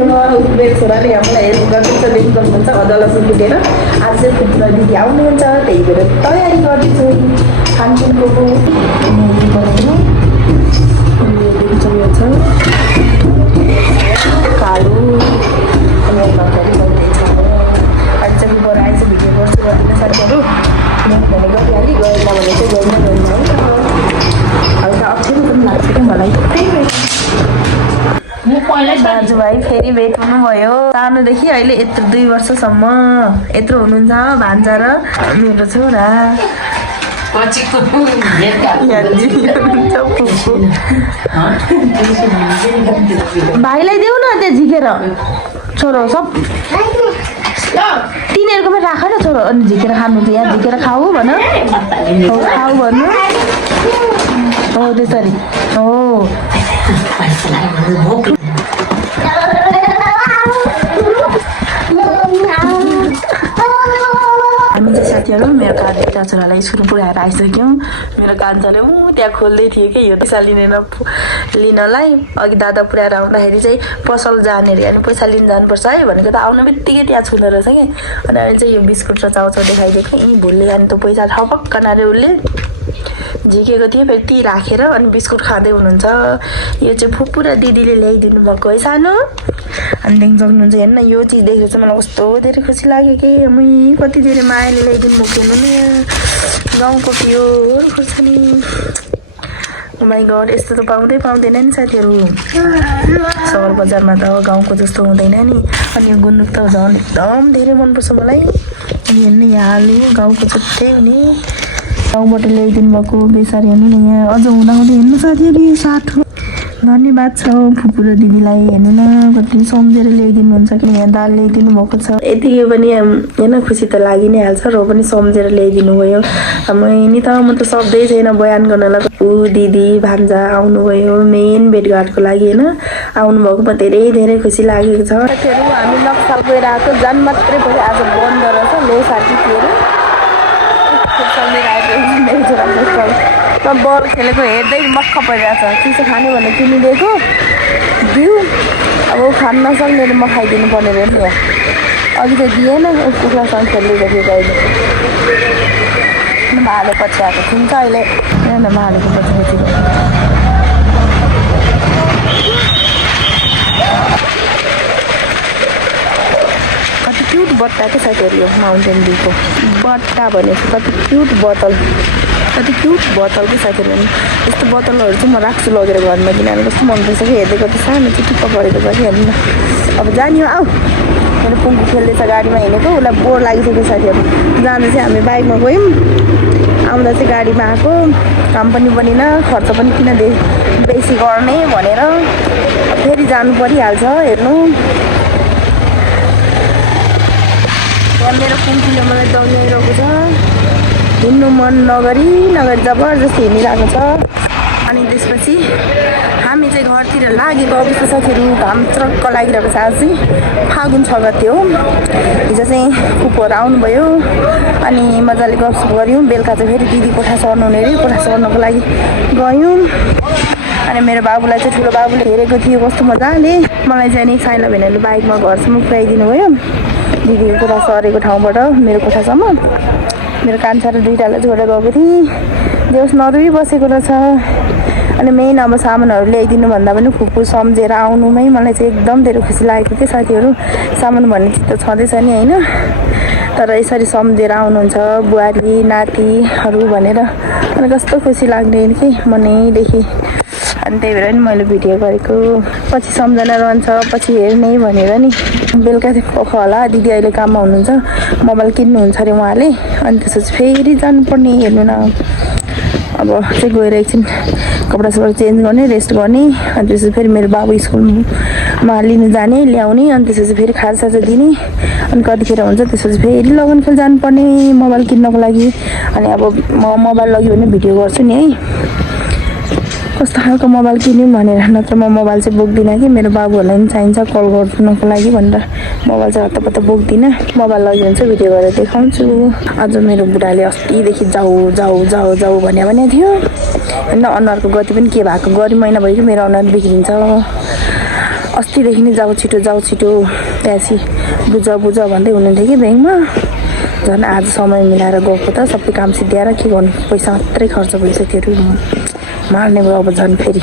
भिडियोमा मेरो छोराले हामीलाई हेल्प गर्नुहुन्छ देखि गर्नुहुन्छ अदालत पुगेर आज चाहिँ फुपूरा दिदी आउनुहुन्छ त्यही भएर तयारी गर्दैछु खानपिनको कालो अनि चाहिँ बर आएछ भिडियो गर्छु गरिदिनु साथीहरू भने गरिहालेँ गएन भने चाहिँ गएन हल्का अप्ठ्यारो पनि लाग्छ क्या मलाई दाजुभाइ फेरि भेट हुनुभयो सानोदेखि अहिले यत्रो 2 वर्षसम्म यत्रो हुनुहुन्छ भान्जा र मेरो छोरा भाइलाई देऊ न त्यहाँ झिकेर छोरो सब तिनीहरूकोमा राख न छोरो अनि झिकेर खानु त यहाँ झिकेर खाऊ भन खाऊ भन्नु हो त्यसरी हो हामी चाहिँ साथीहरू मेरो कान्छा छोरालाई स्कुल पुऱ्याएर आइसक्यौँ मेरो कान्छाले त्यहाँ खोल्दै थियो कि यो पैसा लिनलाई अघि दादा पुऱ्याएर आउँदाखेरि चाहिँ पसल जाने अरे अनि पैसा लिन जानुपर्छ है भनेको त आउने बित्तिकै त्यहाँ छुँदो रहेछ कि अनि अहिले चाहिँ यो बिस्कुट र चाउचाउ देखाइदिएको यहीँ भुलले अनि त पैसा ठपक्क नारे उसले झिकेको थियो फेरि ती राखेर अनि बिस्कुट खाँदै हुनुहुन्छ यो चाहिँ फुपू र दिदीले ल्याइदिनु भएको है सानो अनि देख्न सक्नुहुन्छ हेर्न यो चिज देखेर चाहिँ मलाई कस्तो धेरै खुसी लाग्यो कि कति धेरै मायाले ल्याइदिनु भएको हेर्नु नि गाउँको प्योर खुर्सानी माई गड यस्तो त पाउँदैन नि साथीहरू सहर बजारमा त गाउँको जस्तो हुँदैन नि अनि यो गुन्द्रुक त झन् एकदम धेरै मनपर्छ मलाई अनि हेर्नु यहाँ हाल्नु गाउँको छुट्टै हुने गाउँबाट ल्याइदिनु भएको बेसारी हेर्नु न यहाँ अझ हुँदाहुँदै हेर्नु साथीहरू यो साठो धन्यवाद छ फुपू र दिदीलाई हेर्नु न कति सम्झेर ल्याइदिनुहुन्छ कि यहाँ दाल ल्याइदिनु भएको छ यति यो पनि होइन खुसी त लागि नै हाल्छ र पनि सम्झेर ल्याइदिनु भयो नि त म त सक्दै छैन बयान गर्नलाई ऊ दिदी भान्जा आउनुभयो मेन भेटघाटको लागि होइन आउनुभएको पनि धेरै धेरै खुसी लागेको छ साथीहरू हामी नक्सल गएर आएको जान मात्रै भयो आज बन्द रहेछ लो साथीहरू बल खेलेको हेर्दै मक्ख परिरहेको छ चिसो खाने भने किनिदिएको दिउ अब खान नसक्नेले म खाइदिनु पर्ने रहेछ नि अघि त दिएन कुखुरासँग खेलिदिएको गाईले भाले पछि आएको थिन्छ अहिले भालेको पछि कति क्युट बट्टा क्या साथीहरू यो माउन्टेन भ्यूको बट्टा भनेपछि कति क्युट बोतल कति क्युट बोतलको साथीहरू यस्तो बोतलहरू चाहिँ म राख्छु लगेर घरमा किनभने कस्तो मनपर्छ कि हेर्दै कति सानो चिटुक्क परेको छ कि हेर्नु न अब जाने आऊ मेरो पुङ्गु खेल्दैछ गाडीमा हिँडेको उसलाई बोर लागिसक्यो साथीहरू जाँदा चाहिँ हामी बाइकमा गयौँ आउँदा चाहिँ गाडीमा आएको काम पनि बनिन खर्च पनि किन बेसी गर्ने भनेर फेरि जानु परिहाल्छ हेर्नु यहाँ मेरो पुङ्गुले मलाई दौडाइरहेको छ हिँड्नु मन नगरी जबरजस्ती हिँडिरहेको छ अनि त्यसपछि हामी चाहिँ घरतिर लागेको अवस्था साथीहरू घाम त्रक्क लागिरहेको छ आज चाहिँ फागुन 6 गते हो हिजो चाहिँ फुपूहरू आउनुभयो अनि मजाले गफसफ गऱ्यौँ बेलुका चाहिँ फेरि दिदी कोठा सर्नु हुने अरे कोठा सर्नको लागि गयौँ अनि मेरो बाबुलाई चाहिँ ठुलो बाबुले हेरेको थियो कस्तो मजाले मलाई चाहिँ नि साइला भेनाले बाइकमा घरसम्म पुऱ्याइदिनु भयो दिदीको कोठा सरेको ठाउँबाट मेरो कोठासम्म मेरो कान्छा र दुईटालाई छोडेर गएको थिएँ देउस नरुई बसेको रहेछ अनि मेन अब सामानहरू ल्याइदिनु भन्दा पनि फुपू सम्झेर आउनुमै मलाई चाहिँ एकदम धेरै खुसी लागेको थियो साथीहरू सामान भन्ने चिज त छँदैछ नि होइन तर यसरी सम्झेर आउनुहुन्छ बुहारी नातिहरू भनेर अनि कस्तो खुसी लाग्ने कि मनैदेखि अनि त्यही भएर नि मैले भिडियो गरेको पछि सम्झना रहन्छ पछि हेर्ने भनेर नि बेलुका पख होला दिदी अहिले काममा हुनुहुन्छ मोबाइल किन्नुहुन्छ अरे उहाँले अनि त्यसपछि फेरि जानुपर्ने हेर्नु न अब चाहिँ गएर एकछिन कपडा चेन्ज गर्ने रेस्ट गर्ने अनि त्यसपछि फेरि मेरो बाबु स्कुलमा लिनु जाने ल्याउने अनि त्यसपछि फेरि खाजासाजा दिने अनि कतिखेर हुन्छ त्यसपछि फेरि लगन खेल जानुपर्ने मोबाइल किन्नको लागि अनि अब म मोबाइल लग्यो भने भिडियो गर्छु नि है कस्तो खालको मोबाइल किन्यौँ भनेर नत्र म मोबाइल चाहिँ बोक्दिनँ कि मेरो बाबुहरूलाई पनि चाहिन्छ कल गर्नुको लागि भनेर मोबाइल चाहिँ हत्तपत्त बोक्दिनँ मोबाइल लग्यो भने चाहिँ भिडियो गरेर देखाउँछु अझ मेरो बुढाले अस्तिदेखि जाऊ भने थियो होइन अनुहारको गति पनि के भएको गरी महिना भयो कि मेरो अनुहार बिग्रिन्छ अस्तिदेखि नै जाऊ छिटो त्यहाँपछि बुझ भन्दै हुनुहुन्थ्यो कि ब्याङ्कमा झन् आज समय मिलाएर गएको त सबै काम सिद्ध्याएर के गर्नु पैसा मात्रै खर्च भइसक्यो मार्ने भयो अब झन् फेरि